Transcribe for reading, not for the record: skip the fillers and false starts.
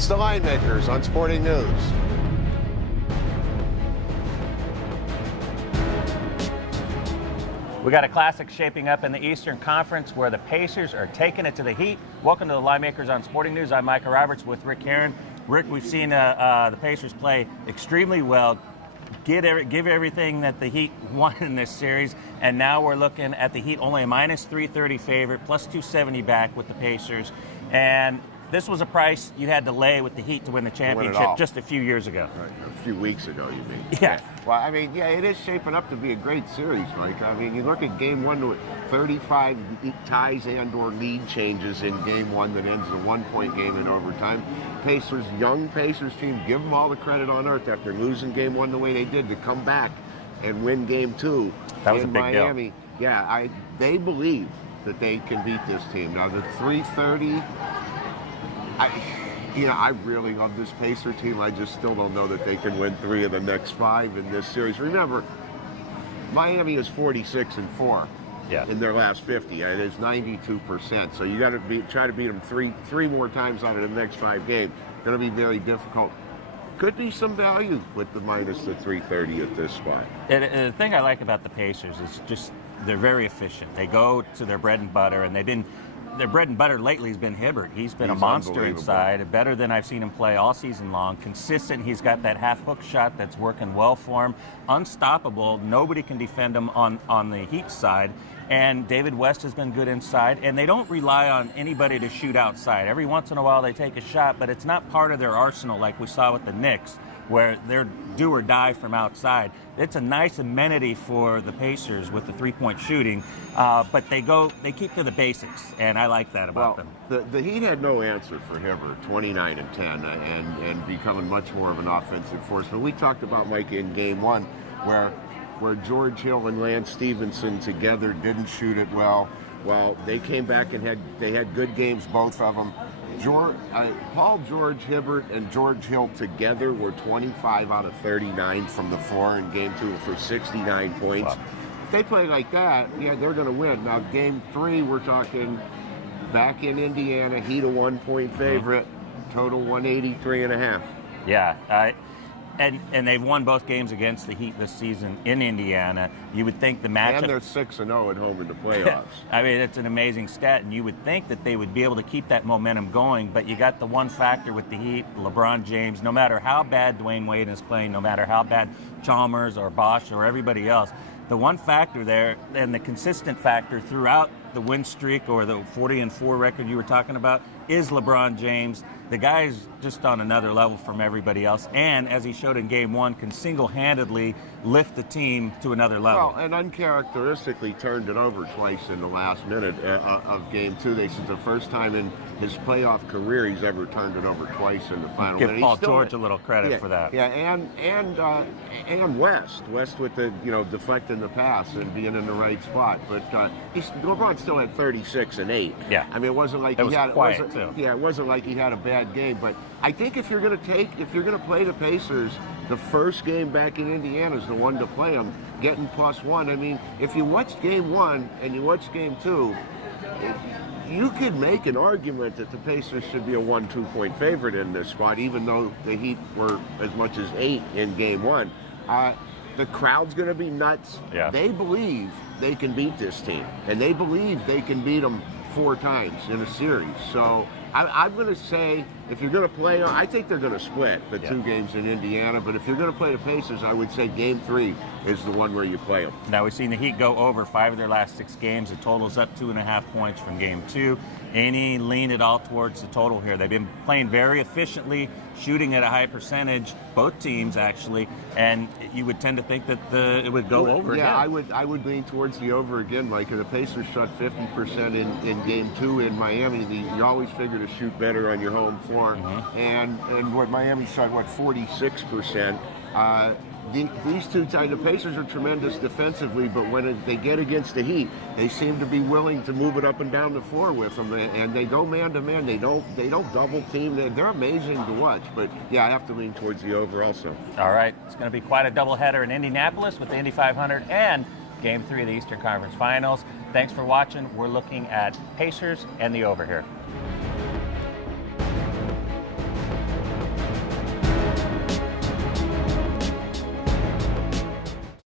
It's the Linemakers on Sporting News. We got a classic shaping up in the Eastern Conference where the Pacers are taking it to the Heat. Welcome to the Linemakers on Sporting News. I'm Micah Roberts with Rick Heron. Rick, we've seen the Pacers play extremely well, give everything that the Heat won in this series, and now we're looking at the Heat only a minus 330 favorite, plus 270 back with the Pacers. And this was a price you had to lay with the Heat to win the championship just a few years ago. Right, a few weeks ago, you mean? Yeah. Well, I mean, yeah, it is shaping up to be a great series, Mike. I mean, you look at Game 1, 35 ties and or lead changes in Game 1 that ends a one-point game in overtime. Pacers, young Pacers team, give them all the credit on earth after losing Game 1 the way they did to come back and win Game 2 that was in a big Miami. Deal. Yeah, they believe that they can beat this team. Now, the 330... I really love this Pacer team. I just still don't know that they can win 3 of the next 5 in this series. Remember, Miami is 46-4 in their last 50. It is 92%. So you got to try to beat them three more times out of the next 5 games. Going to be very difficult. Could be some value with the minus the 330 at this spot. The thing I like about the Pacers is just they're very efficient. They go to their bread and butter, and they've been. Their bread and butter lately has been Hibbert. He's been a monster inside, better than I've seen him play all season long. Consistent. He's got that half hook shot that's working well for him. Unstoppable. Nobody can defend him on the Heat side. And David West has been good inside. And they don't rely on anybody to shoot outside. Every once in a while they take a shot, but it's not part of their arsenal like we saw with the Knicks, where they're do or die from outside. It's a nice amenity for the Pacers with the three-point shooting, but they keep to the basics, and I like that about them. The Heat had no answer for Hibbert, 29-10, and becoming much more of an offensive force. But we talked about Mike in Game 1, where George Hill and Lance Stevenson together didn't shoot it well. Well, they came back and had good games, both of them. Paul George, Hibbert, and George Hill together were 25 out of 39 from the floor in Game 2 for 69 points. Wow. If they play like that, yeah, they're going to win. Now, Game 3, we're talking back in Indiana, Heat a 1-point favorite, total 183.5. Yeah, and they've won both games against the Heat this season in Indiana. You would think the matchup... And they're 6-0 at home in the playoffs. I mean, it's an amazing stat, and you would think that they would be able to keep that momentum going, but you got the one factor with the Heat, LeBron James. No matter how bad Dwayne Wade is playing, no matter how bad Chalmers or Bosch or everybody else, the one factor there, and the consistent factor throughout the win streak or the 40-4 record you were talking about, is LeBron James. The guy's just on another level from everybody else, and as he showed in Game 1, can single-handedly lift the team to another level. Well, and uncharacteristically turned it over twice in the last minute of Game 2. This is the first time in his playoff career he's ever turned it over twice in the final minute. Give Paul George a little credit for that. Yeah, and West with the deflecting the pass and being in the right spot. But LeBron still had 36 and 8. Yeah, I mean, it wasn't like it wasn't like he had a bad game. But I think if you're going to play the Pacers, the first game back in Indiana is the one to play them, getting +1. I mean, if you watch Game 1 and you watch Game 2, you could make an argument that the Pacers should be a 1-2 point favorite in this spot, even though the Heat were as much as 8 in Game 1. The crowd's going to be nuts. Yeah. They believe they can beat this team, and they believe they can beat them 4 times in a series. So I'm going to say, if you're going to play, I think they're going to split the 2 games in Indiana, but if you're going to play the Pacers, I would say Game 3 is the one where you play them. Now, we've seen the Heat go over 5 of their last 6 games. The total's up 2.5 points from Game 2. Any lean at all towards the total here? They've been playing very efficiently, shooting at a high percentage, both teams actually, and you would tend to think that it would go over again. Yeah, I would lean towards the over again, Mike. The Pacers shot 50% in Game 2 in Miami. You always figure to shoot better on your home floor, and what Miami shot 46%. These two the Pacers are tremendous defensively, but when they get against the Heat, they seem to be willing to move it up and down the floor with them, and they go man to man. They don't double team. They're amazing to watch. But yeah, I have to lean towards the over also. All right, it's going to be quite a doubleheader in Indianapolis with the Indy 500 and Game 3 of the Eastern Conference Finals. Thanks for watching. We're looking at Pacers and the over here.